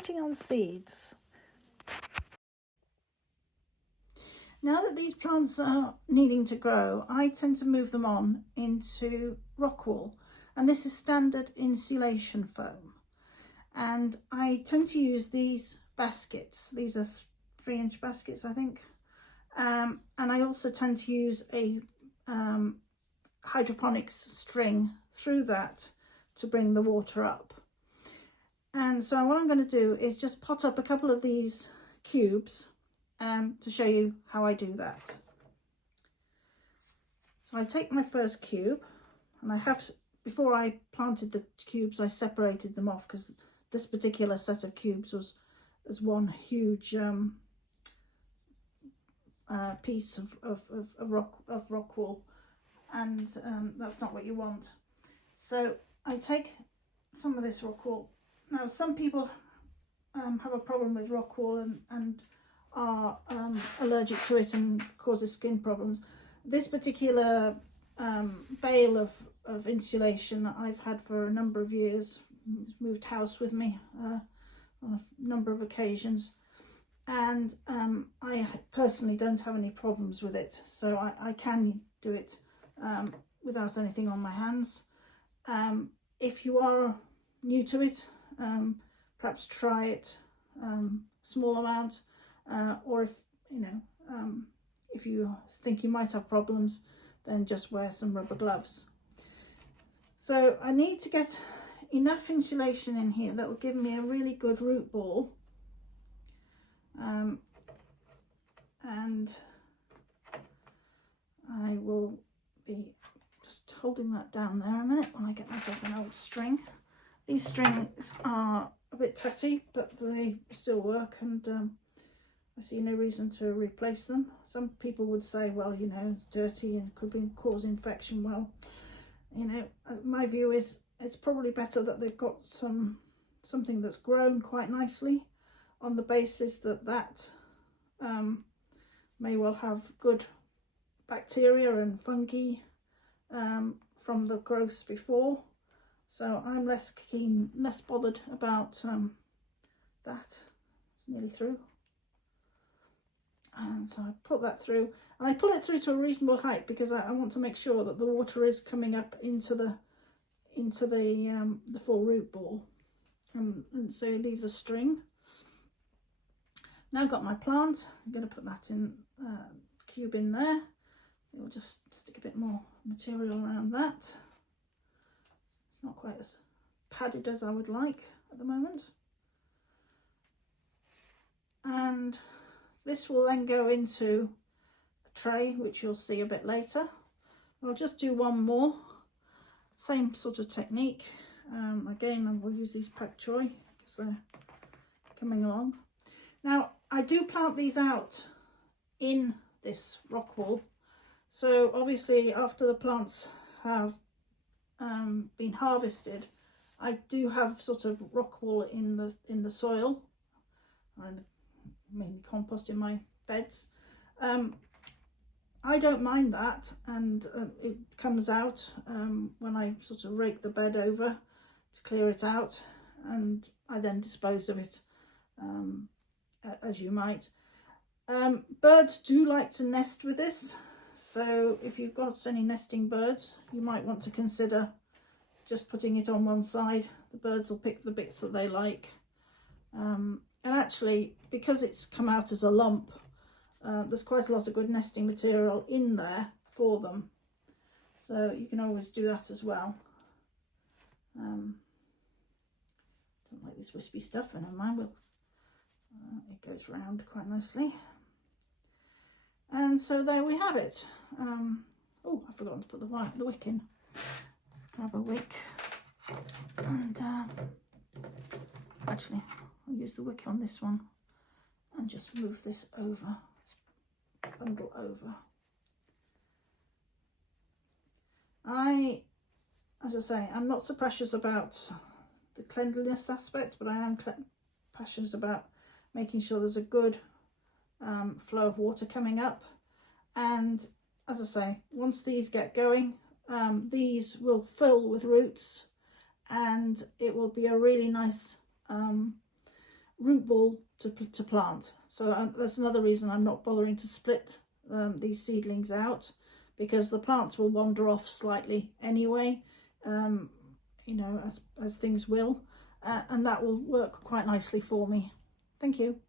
potting on seeds. Now that these plants are needing to grow, I tend to move them on into Rockwool, and this is standard insulation foam. And I tend to use these baskets. These are 3-inch baskets, I think. And I also tend to use a hydroponics string through that to bring the water up. And so what I'm going to do is just pot up a couple of these cubes to show you how I do that. So I take my first cube, and I have, before I planted the cubes, I separated them off because this particular set of cubes was one huge piece of Rockwool, and that's not what you want. So I take some of this Rockwool. Now some people have a problem with Rockwool and are allergic to it and causes skin problems. This particular bale of insulation I've had for a number of years. It's moved house with me on a number of occasions, and I personally don't have any problems with it, so I can do it without anything on my hands. If you are new to it, perhaps try it small amount, or if you think you might have problems, then just wear some rubber gloves. So I need to get enough insulation in here that will give me a really good root ball, and I will be just holding that down there a minute while I get myself an old string. These strings are a bit tatty, but they still work, and I see no reason to replace them. Some people would say, well, you know, it's dirty and could cause infection. Well, you know, my view is it's probably better that they've got something that's grown quite nicely, on the basis that may well have good bacteria and fungi from the growths before. So I'm less bothered about that. It's nearly through. And so I put that through, and I pull it through to a reasonable height because I want to make sure that the water is coming up into the full root ball, and so leave the string. Now I've got my plant. I'm going to put that in cube in there. We'll just stick a bit more material around that. It's not quite as padded as I would like at the moment. And this will then go into a tray, which you'll see a bit later. I'll just do one more, same sort of technique. Again, I will use these pak choi because they're coming along. Now I do plant these out in this Rockwool, so obviously after the plants have been harvested, I do have sort of Rockwool in the soil, or mainly compost in my beds. I don't mind that, and it comes out when I sort of rake the bed over to clear it out, and I then dispose of it as you might. Birds do like to nest with this, so if you've got any nesting birds, you might want to consider just putting it on one side. The birds will pick the bits that they like. And actually, because it's come out as a lump, there's quite a lot of good nesting material in there for them, so you can always do that as well. Don't like this wispy stuff, and never mind, it goes round quite nicely. And so there we have it. Oh, I've forgotten to put the wick in. Grab a wick, and actually I'll use the wick on this one and just move this over, this bundle over. As I say, I'm not so precious about the cleanliness aspect, but I am precious about making sure there's a good flow of water coming up. And as I say, once these get going, these will fill with roots, and it will be a really nice root ball to plant. So that's another reason I'm not bothering to split these seedlings out, because the plants will wander off slightly anyway, you know, as things will, and that will work quite nicely for me. Thank you.